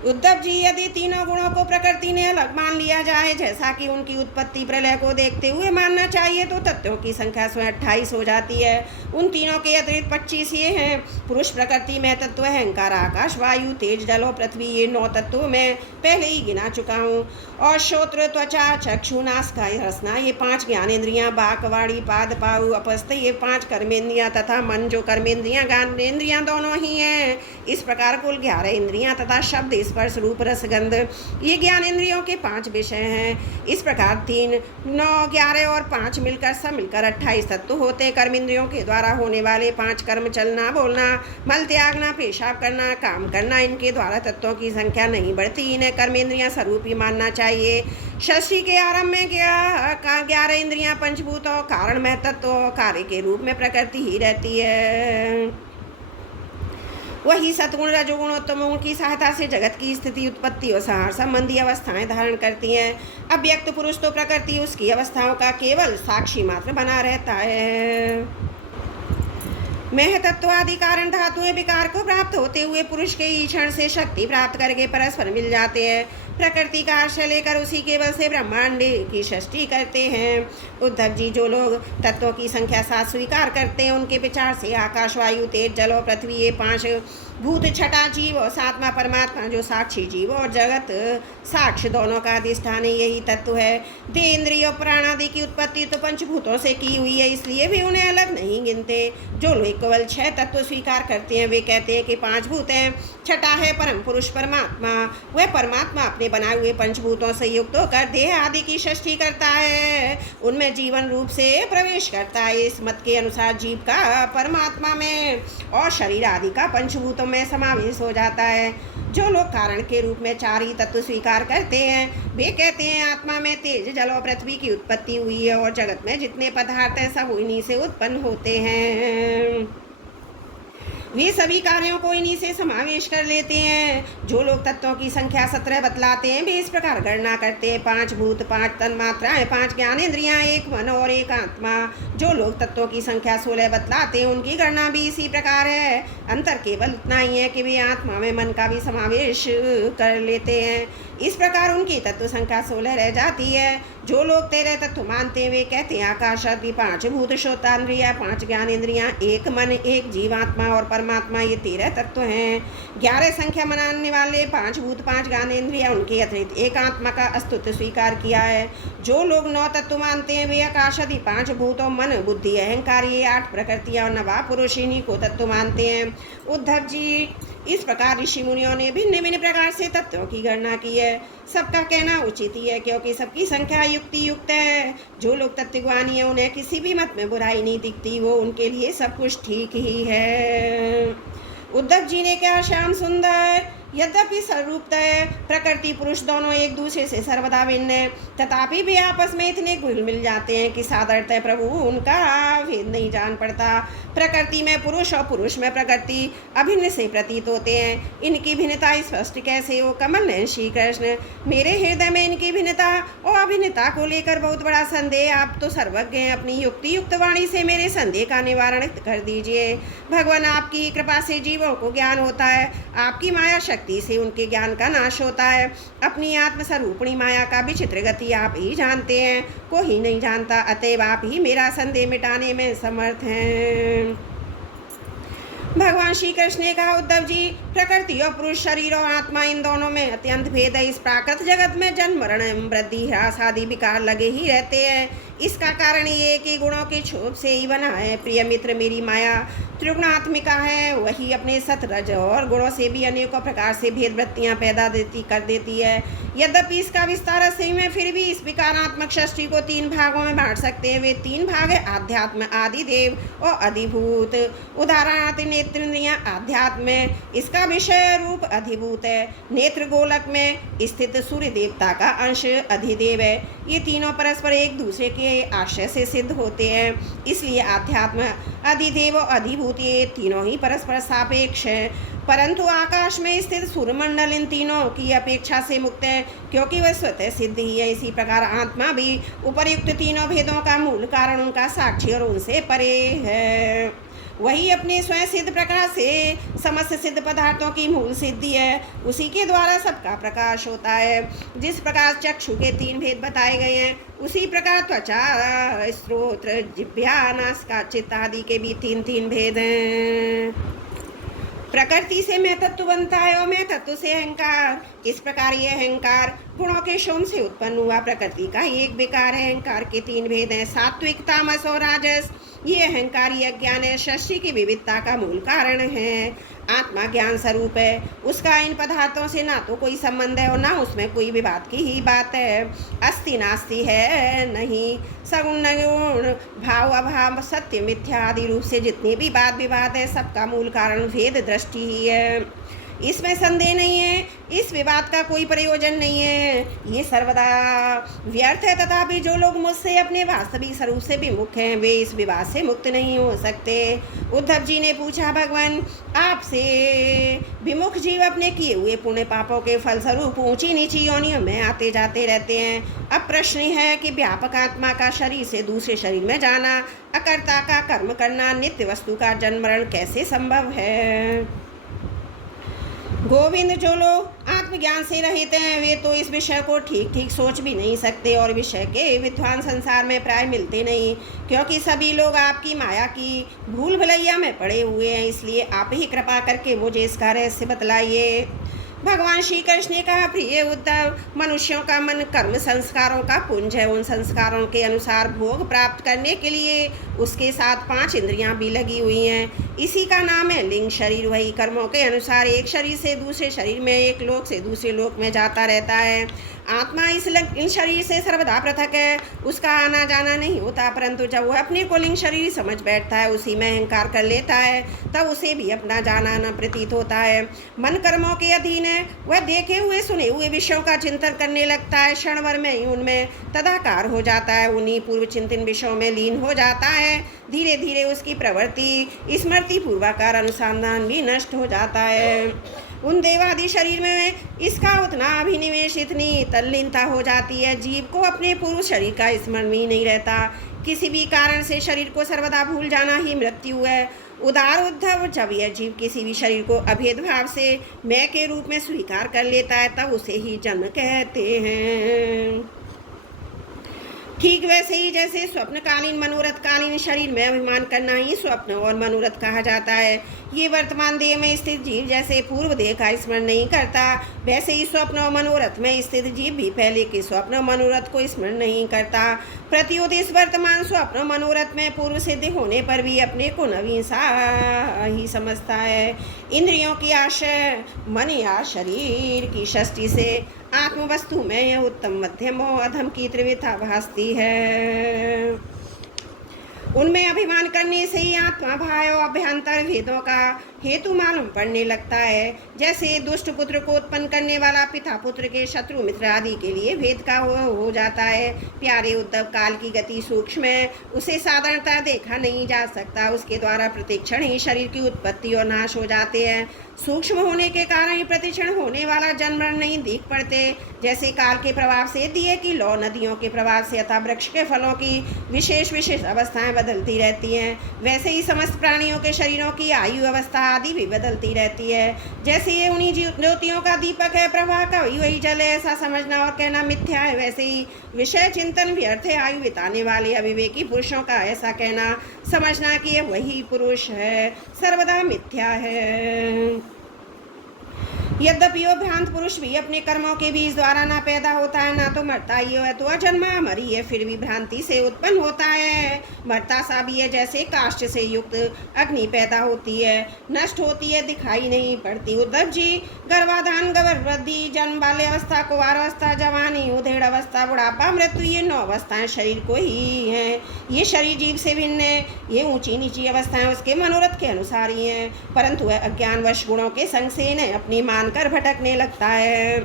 उद्धव जी, यदि तीनों गुणों को प्रकृति ने अलग मान लिया जाए, जैसा कि उनकी उत्पत्ति प्रलय को देखते हुए मानना चाहिए, तो तत्वों की संख्या स्वयं 28 हो जाती है। उन तीनों के अतिरिक्त 25 ये हैं। पुरुष प्रकृति में तत्व है अहंकार, आकाश, वायु, तेज, जल और पृथ्वी, ये 9 तत्वों में पहले ही गिना चुका हूँ। और श्रोत्र, त्वचा, चक्षु, नासिका, रसना, ये 5 ज्ञानेन्द्रियाँ, बाक, वाणी, पाद, पाऊ, अपस्थ, ये 5 कर्मेंद्रियाँ तथा मन जो कर्मेंद्रियाँ ज्ञानेन्द्रियाँ दोनों ही हैं। इस प्रकार कुल 11 इंद्रियाँ तथा शब्द स्पर्श रूप रस गंध, ये ज्ञान इंद्रियों के 5 विषय हैं। इस प्रकार 3, 9, 11 और 5 मिलकर सब मिलकर 28 तत्व होते हैं। कर्म इंद्रियों के द्वारा होने वाले 5 कर्म, चलना, बोलना, मल त्यागना, पेशाब करना, काम करना, इनके द्वारा तत्वों की संख्या नहीं बढ़ती। इन्हें कर्म इंद्रियां स्वरूप ही मानना चाहिए। षष्ठी के आरंभ में 11 इंद्रियां पंचभूत और कारण में तत्व कार्य के रूप में प्रकृति ही रहती है। वही सतगुण, रजोगुण और तमोगुण की सहायता से जगत की स्थिति, उत्पत्ति और संहार संबंधी अवस्थाएं धारण करती हैं। अव्यक्त पुरुष तो प्रकृति उसकी अवस्थाओं का केवल साक्षी मात्र बना रहता है। मेह तत्व आदि कारण धातुएं विकार को प्राप्त होते हुए पुरुष के ईक्षण से शक्ति प्राप्त करके परस्पर मिल जाते हैं। प्रकृति का आश्रय लेकर उसी के बल से ब्रह्मांड की सृष्टि करते हैं। उद्धव जी, जो लोग तत्वों की संख्या 7 स्वीकार करते हैं, उनके विचार से आकाश, वायु, तेज, जल और पृथ्वी, ये 5 भूत, छठा जीव और 7वां परमात्मा जो साक्षी जीव और जगत साक्ष्य दोनों का अधिष्ठान है, यही तत्व है। देह, इंद्रिय और प्राण आदि की उत्पत्ति तो पंचभूतों से की हुई है, इसलिए भी उन्हें अलग नहीं गिनते। जो लोग केवल 6 तत्व स्वीकार करते हैं, वे कहते हैं कि 5 भूत हैं। छठा है परम पुरुष परमात्मा। वह परमात्मा अपने बनाए हुए पंचभूतों से युक्त होकर देह आदि की सृष्टि करता है, उनमें जीवन रूप से प्रवेश करता है। इस मत के अनुसार जीव का परमात्मा में और शरीर आदि का पंचभूतों में समावेश हो जाता है। जो लोग कारण के रूप में 4 ही तत्व स्वीकार करते हैं, वे कहते हैं आत्मा में तेज, जल और पृथ्वी की उत्पत्ति हुई है और जगत में जितने पदार्थ हैं सब इन्हीं से उत्पन्न होते हैं। वे सभी कार्यों को इन्हीं से समावेश कर लेते हैं। जो लोग तत्वों की संख्या 17 बतलाते हैं, वे इस प्रकार गणना करते हैं: 5 भूत, 5 तन्मात्राएं, 5 ज्ञानेंद्रियां, 1 मन और 1 आत्मा। जो लोग तत्वों की संख्या 16 बतलाते हैं, उनकी गणना भी इसी प्रकार है। अंतर केवल इतना ही है कि वे आत्मा में मन का भी समावेश कर लेते हैं। इस प्रकार उनकी तत्व संख्या 16 रह जाती है। जो लोग 13 तत्व मानते हैं, वे कहते हैं आकाश आदि 5 भूत, श्रोतांद्रिया, 5 ज्ञानेंद्रियां, 1 मन, 1 जीवात्मा और परमात्मा, ये 13 तत्व हैं। 11 संख्या मनाने वाले 5 भूत, 5 ज्ञानेंद्रियां, उनके अतिरिक्त 1 आत्मा का अस्तित्व स्वीकार किया है। जो लोग 9 तत्व मानते हैं, वे आकाश आदि 5 भूत और मन, बुद्धि, अहंकार, ये 8 प्रकृतियां और 9वां पुरुष, इन्हीं को तत्व मानते हैं। उद्धव जी, इस प्रकार ऋषि मुनियों ने भिन्न भिन्न प्रकार से तत्वों की गणना की है। सबका कहना उचित ही है, क्योंकि सबकी संख्या युक्ति युक्त है। जो लोग तत्वज्ञानी हैं, उन्हें किसी भी मत में बुराई नहीं दिखती, वो उनके लिए सब कुछ ठीक ही है। उद्धव जी ने कहा, श्याम सुंदर, यद्यपि स्वरूपतः प्रकृति पुरुष दोनों एक दूसरे से सर्वदा भिन्न है, तथापि भी आपस में इतने घुल मिल जाते हैं कि साधारणतः प्रभु उनका भेद नहीं जान पड़ता। प्रकृति में पुरुष और पुरुष में प्रकृति अभिन्न से प्रतीत होते हैं। इनकी भिन्नता स्पष्ट कैसे हो? कमल नयन श्री कृष्ण, मेरे हृदय में इनकी भिन्नता और अभिन्नता को लेकर बहुत बड़ा संदेह। आप तो सर्वज्ञ हैं, अपनी युक्ति युक्त वाणी से मेरे संदेह का निवारण कर दीजिए। भगवान, आपकी कृपा से जीवों को ज्ञान होता है, आपकी माया शक्ति से उनके ज्ञान का नाश होता है। अपनी आत्मस्वरूपिणी माया का विचित्र गति आप ही जानते हैं, कोई नहीं जानता। अतएव आप ही मेरा संदेह मिटाने में समर्थ हैं। भगवान श्री कृष्ण ने कहा, उद्धव जी, प्रकृति और पुरुष, शरीर और आत्मा, इन दोनों में अत्यंत भेद है। इस प्राकृत जगत में जन्म, मरण, वृद्धि, ह्रास आदि विकार लगे ही रहते हैं। इसका कारण ये कि गुणों के क्षोभ से ही बना है। प्रिय मित्र, मेरी माया त्रिगुणात्मिका है, वही अपने सत, रज और गुणों से भी अनेकों प्रकार से भेद वृत्तियाँ पैदा कर देती है। यद्यपि इसका विस्तार सही में, फिर भी इस विकारात्मक सृष्टि को 3 भागों में बांट सकते हैं। वे 3 भाग है: आध्यात्म, आदिदेव और अधिभूत। उदाहरणार्थ, नेत्रेंद्रियां आध्यात्म में, इसका विषय रूप अधिभूत है। नेत्र गोलक में स्थित सूर्य देवता का अंश अधिदेव है। ये तीनों परस्पर एक दूसरे के आश्रय से सिद्ध होते हैं, इसलिए आध्यात्म, अधिदेव और अधिभूत, ये तीनों ही परस्पर सापेक्ष हैं। परंतु आकाश में स्थित सूर्यमंडल इन तीनों की अपेक्षा से मुक्त है, क्योंकि वह स्वतः सिद्ध ही है। इसी प्रकार आत्मा भी उपर्युक्त तीनों भेदों का मूल कारण, उनका साक्षी और उनसे परे है। वही अपने स्वयं सिद्ध प्रकाश से समस्त सिद्ध पदार्थों की मूल सिद्धि है। उसी के द्वारा सबका प्रकाश होता है। जिस प्रकार चक्षु के 3 भेद बताए गए हैं, उसी प्रकार त्वचा, श्रोत्र, जिह्वा, नासिका, चित्त आदि के भी 3 भेद हैं। प्रकृति से मैं तत्व बनता है और मैं तत्व से अहंकार। इस प्रकार यह अहंकार गुणों के शोम से उत्पन्न हुआ प्रकृति का एक विकार है। अहंकार के 3 भेद हैं: सात्विक, तामस और राजस। ये अहंकार, ये अज्ञान है, सृष्टि की विविधता का मूल कारण है। आत्मा ज्ञान स्वरूप है, उसका इन पदार्थों से ना तो कोई संबंध है और ना उसमें कोई विवाद की ही बात है। अस्ति नास्ति है नहीं, सगुण निर्गुण, भाव अभाव, सत्य मिथ्या आदि रूप से जितनी भी वाद विवाद है सबका मूल कारण भेद दृष्टि ही है। इसमें संदेह नहीं है, इस विवाद का कोई प्रयोजन नहीं है, ये सर्वदा व्यर्थ है। तथापि जो लोग मुझसे अपने वास्तविक स्वरूप से विमुख हैं वे इस विवाद से मुक्त नहीं हो सकते। उद्धव जी ने पूछा, भगवान आपसे विमुख जीव अपने किए हुए पुण्य पापों के फलस्वरूप ऊंची नीची योनियों में आते जाते रहते हैं। अब प्रश्न है कि व्यापक आत्मा का शरीर से दूसरे शरीर में जाना, अकर्ता का कर्म करना, नित्य वस्तु का जन्म मरण कैसे संभव है। गोविंद, जो लोग आत्मज्ञान से रहित हैं वे तो इस विषय को ठीक ठीक सोच भी नहीं सकते और विषय के विद्वान संसार में प्राय मिलते नहीं, क्योंकि सभी लोग आपकी माया की भूल भुलैया में पड़े हुए हैं। इसलिए आप ही कृपा करके मुझे इसका रहस्य बतलाइए। भगवान श्री कृष्ण ने कहा, प्रिय उद्धव, मनुष्यों का मन कर्म संस्कारों का पुंज है। उन संस्कारों के अनुसार भोग प्राप्त करने के लिए उसके साथ 5 इंद्रियां भी लगी हुई हैं। इसी का नाम है लिंग शरीर। वही कर्मों के अनुसार एक शरीर से दूसरे शरीर में, एक लोक से दूसरे लोक में जाता रहता है। आत्मा इन शरीर से सर्वदा पृथक है, उसका आना जाना नहीं होता, परंतु जब वह अपने को लिंग शरीर समझ बैठता है, उसी में अहंकार कर लेता है, तब उसे भी अपना जाना न प्रतीत होता है। मन कर्मों के अधीन है, वह देखे हुए सुने हुए विषयों का चिंतन करने लगता है। क्षण भर में ही उनमें तदाकार हो जाता है, उन्हीं पूर्व चिंतन विषयों में लीन हो जाता है। धीरे धीरे उसकी प्रवृत्ति स्मृति पूर्वाकार अनुसंधान भी नष्ट हो जाता है। उन देवादि शरीर में इसका उतना अभिनिवेश, इतनी तल्लीनता हो जाती है, जीव को अपने पूर्व शरीर का स्मरण भी नहीं रहता। किसी भी कारण से शरीर को सर्वदा भूल जाना ही मृत्यु है। उदार उद्धव, जब यह जीव किसी भी शरीर को अभेद भाव से मैं के रूप में स्वीकार कर लेता है तब उसे ही जन्म कहते हैं। ठीक वैसे ही जैसे स्वप्नकालीन मनोरथकालीन शरीर में अभिमान करना ही स्वप्न और मनोरथ कहा जाता है। ये वर्तमान देह में स्थित जीव जैसे पूर्व देह का स्मरण नहीं करता, वैसे ही स्वप्न और मनोरथ में स्थित जीव भी पहले के स्वप्न और मनोरथ को स्मरण नहीं करता। प्रत्युत इस वर्तमान स्वप्न मनोरथ में पूर्व सिद्ध होने पर भी अपने को नवीन सा ही समझता है। इंद्रियों की आशय, मन या शरीर की षष्टि से आत्म वस्तु में यह उत्तम मध्यम और अधम की त्रिविधा भासती है। उनमें अभिमान करने से ही आत्मा भाव और अभ्यंतर भेदों का हेतु मालूम पड़ने लगता है। जैसे दुष्ट पुत्र को उत्पन्न करने वाला पिता पुत्र के शत्रु मित्र आदि के लिए भेद का हो जाता है। प्यारे उद्धव, काल की गति सूक्ष्म है, उसे साधारणतः देखा नहीं जा सकता। उसके द्वारा प्रतिक्षण ही शरीर की उत्पत्ति और नाश हो जाते हैं। सूक्ष्म होने के कारण ही प्रतिक्षण होने वाला जन्म मरण नहीं दिख पड़ते। जैसे काल के प्रभाव से दिए की लौ, नदियों के प्रभाव से अथवा वृक्ष के फलों की विशेष विशेष अवस्थाएं बदलती रहती हैं, वैसे ही समस्त प्राणियों के शरीरों की आयु अवस्था आदि भी बदलती रहती है। जैसे ये उन्हीं ज्योतियों का दीपक है, प्रभा का वही जल है, ऐसा समझना और कहना मिथ्या है। वैसे ही विषय चिंतन व्यर्थ है, आयु बिताने वाले अविवेकी पुरुषों का ऐसा कहना समझना कि ये वही पुरुष है, सर्वदा मिथ्या है। यद्यपि वो भ्रांत पुरुष भी अपने कर्मों के बीज द्वारा ना पैदा होता है, ना तो मरता ही है, तो अजन्मा अमर ही है, फिर भी भ्रांति से उत्पन्न होता है। मरता सा भी है, जैसे काष्ठ से युक्त अग्नि पैदा होती है, नष्ट होती है, दिखाई नहीं पड़ती। उद्धव जी, गर्भाधान, गर्भवृद्धि, जन्म, बाल्य अवस्था, कुवार अवस्था, जवानी, उधेड़ अवस्था, बुढ़ापा, मृत्यु, ये 9 अवस्थाएं शरीर को ही हैं। ये शरीर जीव से भिन्न है। ये ऊंची नीची अवस्थाएं उसके मनोरथ के अनुसार ही हैं, परंतु वह अज्ञानवश गुणों के संग से इन्हें अपनी कर भटकने लगता है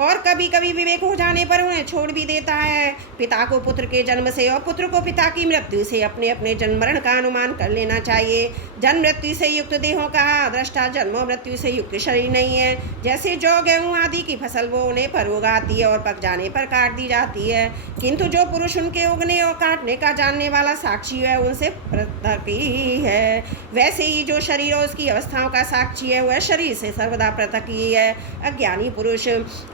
और कभी कभी विवेक हो जाने पर उन्हें छोड़ भी देता है। पिता को पुत्र के जन्म से और पुत्र को पिता की मृत्यु से अपने अपने जन्म मरण का अनुमान कर लेना चाहिए। जन्म मृत्यु से युक्त देहों का दृष्टा जन्म मृत्यु से युक्त शरीर नहीं है। जैसे जौ, गेहूँ आदि की फसल बोने पर उगाती है और पक जाने पर काट दी जाती है, किंतु जो पुरुष उनके उगने और काटने का जानने वाला साक्षी है उनसे पृथक ही है। वैसे ही जो शरीर और उसकी अवस्थाओं का साक्षी है वह शरीर से सर्वदा पृथक ही है। अज्ञानी पुरुष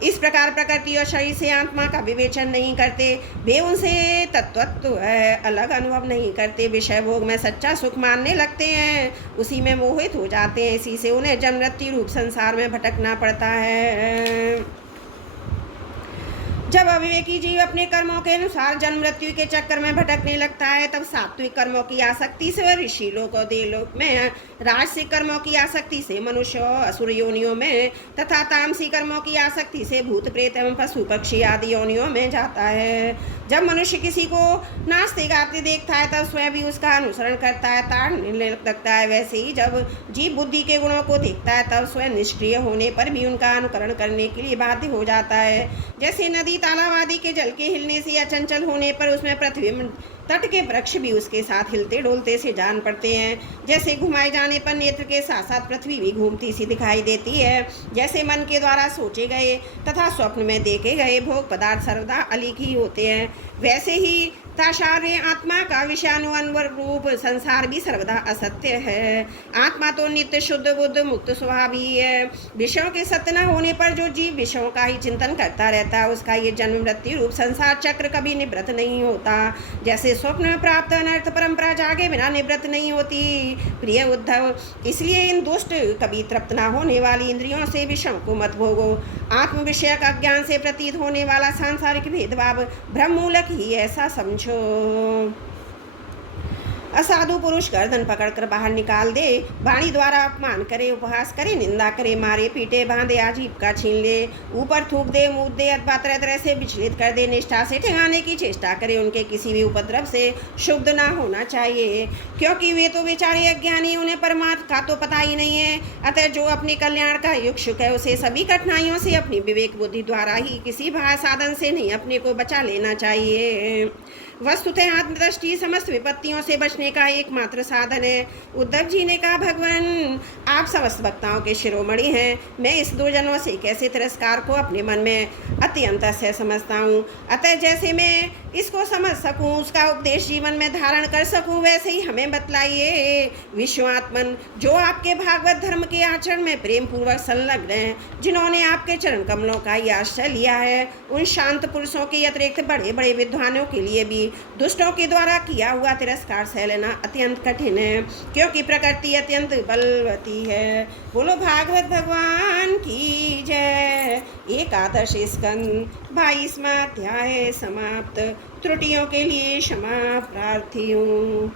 इस प्रकार प्रकृति और शरीर से आत्मा का विवेचन नहीं करते, वे उनसे तत्वत्व अलग अनुभव नहीं करते, विषय भोग में सच्चा सुख मानने लगते हैं, उसी में मोहित हो जाते हैं। इसी से उन्हें जन्म मृत्यु रूप संसार में भटकना पड़ता है। जब अविवेकी जीव अपने कर्मों के अनुसार जन्म मृत्यु के चक्कर में भटकने लगता है, तब सात्विक कर्मों की आसक्ति से वह ऋषि लोक और देवलोक में, राजसिक कर्मों की आसक्ति से मनुष्य और असुर योनियों में तथा तामसी कर्मों की आसक्ति से भूत प्रेत एवं पशु पक्षी आदि योनियों में जाता है। जब मनुष्य किसी को नाचते गाते देखता है, तब स्वयं भी उसका अनुसरण करता है, ताड़ने लगता है। वैसे ही जब जीव बुद्धि के गुणों को देखता है, तब स्वयं निष्क्रिय होने पर भी उनका अनुकरण करने के लिए बाध्य हो जाता है। जैसे नदी तालाब आदि के जल के हिलने से या चंचल होने पर उसमें पृथ्वी तट के वृक्ष भी उसके साथ हिलते डोलते से जान पड़ते हैं, जैसे घुमाए जाने पर नेत्र के साथ साथ पृथ्वी भी घूमती सी दिखाई देती है। जैसे मन के द्वारा सोचे गए तथा स्वप्न में देखे गए भोग पदार्थ सर्वदा अलिख ही होते हैं, वैसे ही ताशार्य आत्मा का विषयानुअन्वर रूप संसार भी सर्वदा असत्य है। आत्मा तो नित्य शुद्ध बुद्ध मुक्त स्वभाव ही है। विषयों के सत्य न होने पर जो जीव विषयों का ही चिंतन करता रहता है, उसका ये जन्म मृत्यु रूप संसार चक्र कभी निवृत्त नहीं होता। जैसे स्वप्न में प्राप्त अनर्थ परंपरा जागे बिना निवृत्त नहीं होती। प्रिय उद्धव, इसलिए इन दुष्ट कभी तृप्त न होने वाली इंद्रियों से विषयों को मत भोगो। आत्म विषयक अज्ञान से प्रतीत होने वाला सांसारिक भेदभाव भ्रममूलक ही ऐसा समझो। असाधु पुरुष गर्दन पकड़कर बाहर निकाल दे, वाणी द्वारा अपमान करे, उपहास करे, निंदा करे, मारे पीटे, बांधे, आजीविका छीन ले, ऊपर थूक दे, मूत दे अथवा तरह तरह से विचलित कर दे, निष्ठा से ठिकाने की चेष्टा करे, उनके किसी भी उपद्रव से शुद्ध ना होना चाहिए, क्योंकि वे तो बेचारे अज्ञानी, उन्हें परमात्मा का तो पता ही नहीं है। अतः जो अपने कल्याण का इच्छुक है, उसे सभी कठिनाइयों से अपनी विवेक बुद्धि द्वारा ही किसी बाह्य साधन से नहीं अपने को बचा लेना चाहिए। वस्तुतः आत्मदृष्टि समस्त विपत्तियों से बचने का एकमात्र साधन है। उद्धव जी ने कहा, भगवान आप समस्त वक्ताओं के शिरोमणि हैं, मैं इस दो जनों से कैसे तिरस्कार को अपने मन में अत्यंत से समझता हूँ। अतः जैसे मैं इसको समझ सकूँ, उसका उपदेश जीवन में धारण कर सकूँ, वैसे ही हमें बतलाइए। विश्वात्मन, जो आपके भागवत धर्म के आचरण में प्रेम पूर्वक संलग्न हैं, जिन्होंने आपके चरण कमलों का ही आश्रय लिया है, उन शांत पुरुषों के अतिरिक्त बड़े बड़े विद्वानों के लिए भी दुष्टों के द्वारा किया हुआ तिरस्कार सह लेना अत्यंत कठिन है, क्योंकि प्रकृति अत्यंत बलवती है। बोलो भागवत भगवान की जय। एकादश स्कंद 22वां अध्याय समाप्त। त्रुटियों के लिए क्षमा प्रार्थी हूँ।